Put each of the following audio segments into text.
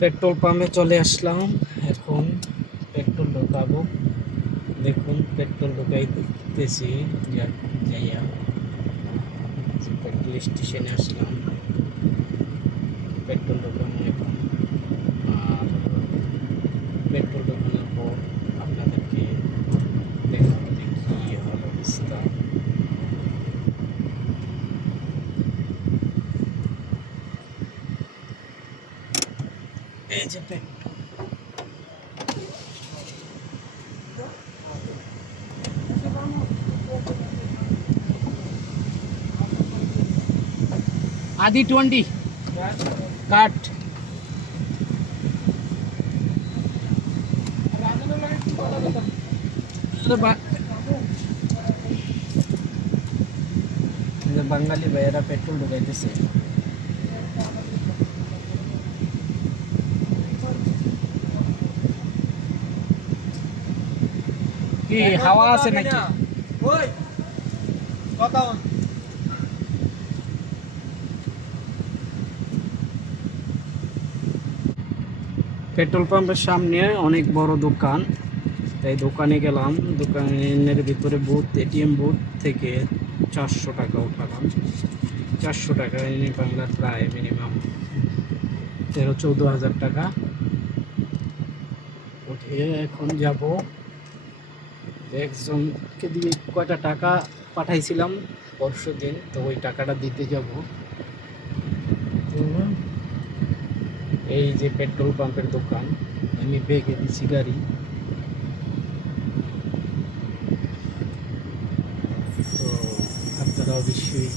Petrol পাম্পে চলে আসলাম। এখন পেট্রোল ঢোকাবো। দেখুন পেট্রোল ঢোকাইতেছি। যাইয়া পেট্রোল স্টেশনে আসলাম, পেট্রোল ঢোকানো এখন। আর পেট্রোল ঢোকানোর পর আপনাদেরকে দেখাবো যে কী হল অবস্থা। এই যে आदि 20 काट বাঙালি ভাইয়েরা পেট্রোল ঢুকাইতেছে। কি হাওয়া আছে নাকি? পেট্রোল পাম্পের সামনে অনেক বড় দোকান, তাই দোকানে গেলাম। দোকানের ভিতরে বুথ, এটিএম বুথ থেকে 400 টাকা উঠালাম। 400 টাকা বাংলার প্রায় মিনিমাম 13-14 হাজার টাকা উঠিয়ে এখন যাব। একজনকে দিয়ে কয়টা টাকা পাঠাইছিলাম পরশু দিন, তো ওই টাকাটা দিতে যাব। তো এই যে পেট্রোল পাম্পের দোকান, আমি বেগে দিছি গাড়ি। তো আপনারা অবশ্যই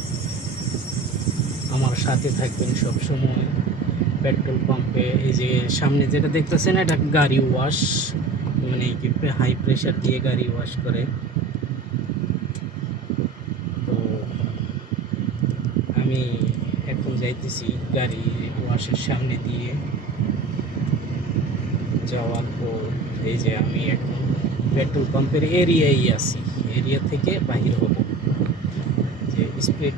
আমার সাথে থাকবেন সব সময়। পেট্রোল পাম্পে এই যে সামনে যেটা দেখতেছেন, এটা গাড়ি ওয়াশ, মানে কি হাই প্রেশার দিয়ে গাড়ি ওয়াশ করে। তো আমি এখন যাইতেছি গাড়ি ওয়াশের সামনে দিয়ে। যাওয়ার পর এই যে আমি এখন পেট্রোল পাম্পের এরিয়ায় আছি, এরিয়া থেকে বাহির হব। যে স্পিড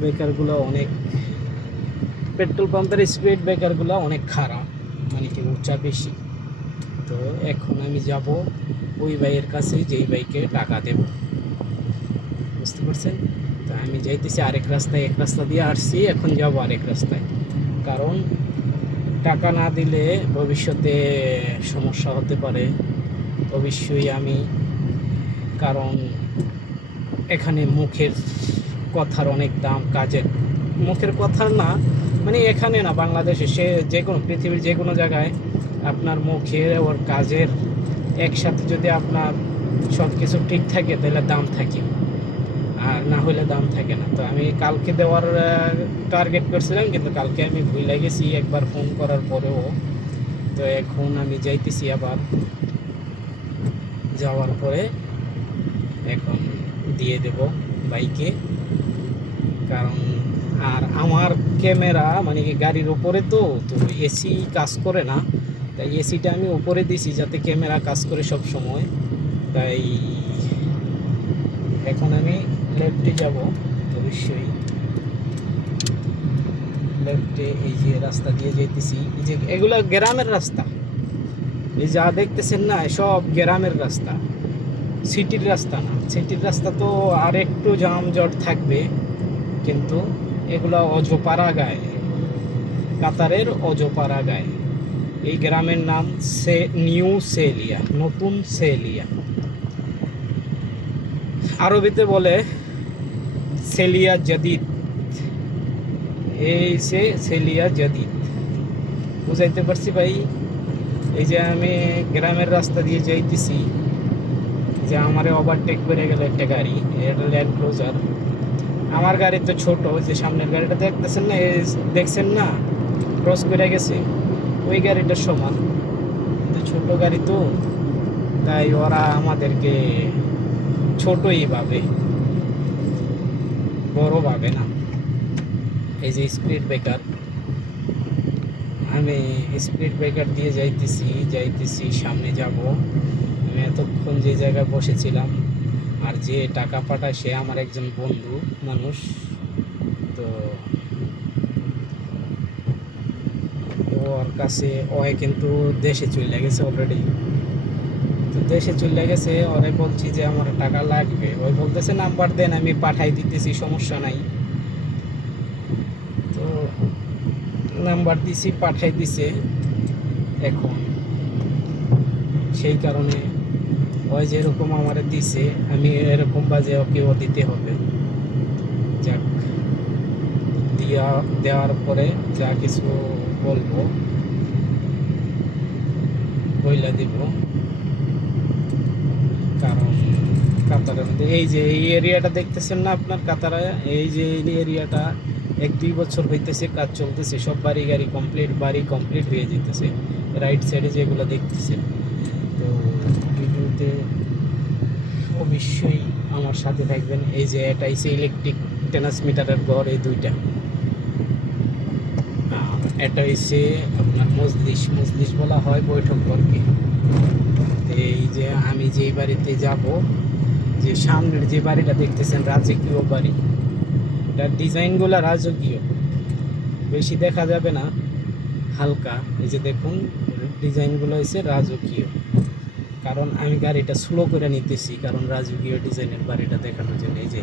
ব্রেকারগুলো অনেক, পেট্রোল পাম্পের স্পিড ব্রেকারগুলো অনেক খারাপ, মানে কি উঁচা বেশি। তো এখন আমি যাব ওই ভাইয়ের কাছে যেই বাইকে টাকা দেব, বুঝতে পারছেন? তো আমি যাইতেছি আরেক রাস্তায়, এক রাস্তা দিয়ে আসছি, এখন যাব আরেক রাস্তায়। কারণ টাকা না দিলে ভবিষ্যতে সমস্যা হতে পারে অবশ্যই আমি। কারণ এখানে মুখের কথার অনেক দাম, কাজের মুখের কথার না, মানে এখানে না, বাংলাদেশে সে যে কোনো পৃথিবীর যে কোনো জায়গায় আপনার মুখের ওর কাজের একসাথে যদি আপনার সব কিছু ঠিক থাকে তাহলে দাম থাকে, আর না হলে দাম থাকে না। তো আমি কালকে দেওয়ার টার্গেট করছিলাম, কিন্তু কালকে আমি ভুলে গেছি একবার ফোন করার পরেও। তো এখন আমি যাইতেছি আবার, যাওয়ার পরে এখন দিয়ে দেব বাইকে। কারণ আর আমার ক্যামেরা মানে কি গাড়ির উপরে, তো এসি কাজ করে না, তাই এসিটা আমি উপরে দিছি যাতে ক্যামেরা কাজ করে সব সময়। তাই এখন আমি লেফটে যাব, অবশ্যই লেফটে। এই যে রাস্তা দিয়ে যেতেছি, এই যে এগুলো গ্রামের রাস্তা, এই যা দেখতেছেন না সব গ্রামের রাস্তা, সিটির রাস্তা না। সিটির রাস্তা তো আর একটু যানজট থাকবে, কিন্তু এগুলো অজপাড়া গায়ে, কাতারের অজপাড়া গায়ে। এই গ্রামের নাম নিউ সেলিয়া, নতুন সেলিয়া। আরবিতে বলে সেলিয়া জাদিদ, এই সে সেলিয়া জাদিদ। বুঝাইতে পারছি ভাই? এই যে আমি গ্রামের রাস্তা দিয়ে যাইতেছি, যে আমারে ওভারটেক করে গেল একটা গাড়ি, এটা ল্যান্ড ক্রুজার। আমার গাড়ি তো ছোট, যে সামনের গাড়িটা দেখতেছেন না, দেখছেন না ক্রস করে গেছে, ওই গাড়িটার সমান। কিন্তু ছোট গাড়ি তো, তাই ওরা আমাদেরকে ছোটই ভাবে, বড় ভাবে না। এই যে স্পিড ব্রেকার, আমি স্পিড ব্রেকার দিয়ে যাইতেছি সামনে যাব। আমি এতক্ষণ যে জায়গায় বসেছিলাম, আর যে টাকা পাঠায় সে আমার একজন বন্ধু মানুষ। তো ওর কাছে ওই কিন্তু দেশে চলে গেছে অলরেডি। তো দেশে চলে গেছে, ওরে বলছি যে আমার টাকা লাগবে, ওই বলতেছে নাম্বার দেন আমি পাঠাই দিতেছি, সমস্যা নাই। তো নাম্বার দিছি, পাঠাই দিছে। এখন সেই কারণে ওই যেরকম আমারে দিছে আমি এরকম বাজে ওকেও দিতে হবে। যাক, দেওয়ার পরে যা কিছু বলবো বইলা দিব। কারণ কাতারের মধ্যে এই যে এই এরিয়াটা দেখতেছেন না আপনার কাতারা, এই যে এই এরিয়াটা 1-2 বছর হইতেছে কাজ চলতেছে, সব বাড়ি গাড়ি কমপ্লিট, বাড়ি কমপ্লিট হয়ে যেতেছে। রাইট সাইডে যেগুলো দেখতেছেন, তো ভিডিওতে অবশ্যই আমার সাথে থাকবেন। এই যে এটা হচ্ছে ইলেকট্রিক ট্রান্সমিটারের ঘর, এই দুইটা। আর এটা হচ্ছে আপনার মজলিস বলা হয়, বৈঠক ঘরকে। এই যে আমি যেই বাড়িতে যাব, যে সামনের যে বাড়িটা দেখতেছেন রাজকীয় বাড়ি, এটার ডিজাইনগুলো রাজকীয়, বেশি দেখা যাবে না, হালকা। এই যে দেখুন ডিজাইনগুলো হচ্ছে রাজকীয়। কারণ আমি গাড়িটা স্লো করে নিতেছি, কারণ রাজকীয় ডিজাইনের বাড়িটা দেখানোর জন্য। এই যে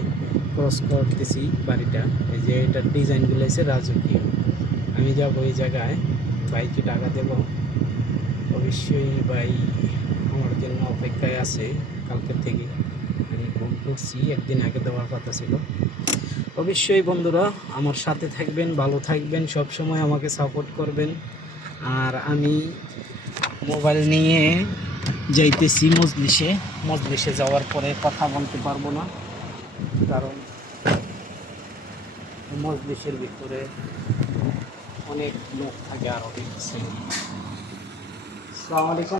ক্রস করতেছি বাড়িটা, এই যে এটার ডিজাইনগুলো হচ্ছে রাজকীয়। আমি যাবো এই জায়গায়, বাইকে টাকা দেব, অবশ্যই ভাই আমার জন্য অপেক্ষায় আছে কালকের থেকে। আমি ফোন করছি, একদিন আগে দেওয়ার কথা ছিল। অবশ্যই বন্ধুরা আমার সাথে থাকবেন, ভালো থাকবেন, সব সময় আমাকে সাপোর্ট করবেন। আর আমি মোবাইল নিয়ে যাইতেছি মজলিসে যাওয়ার পরে কথা বলতে পারবো না, কারণ মজলিসের ভিতরে অনেক লোক থাকে আরও দেখছি। আসসালামু আলাইকুম।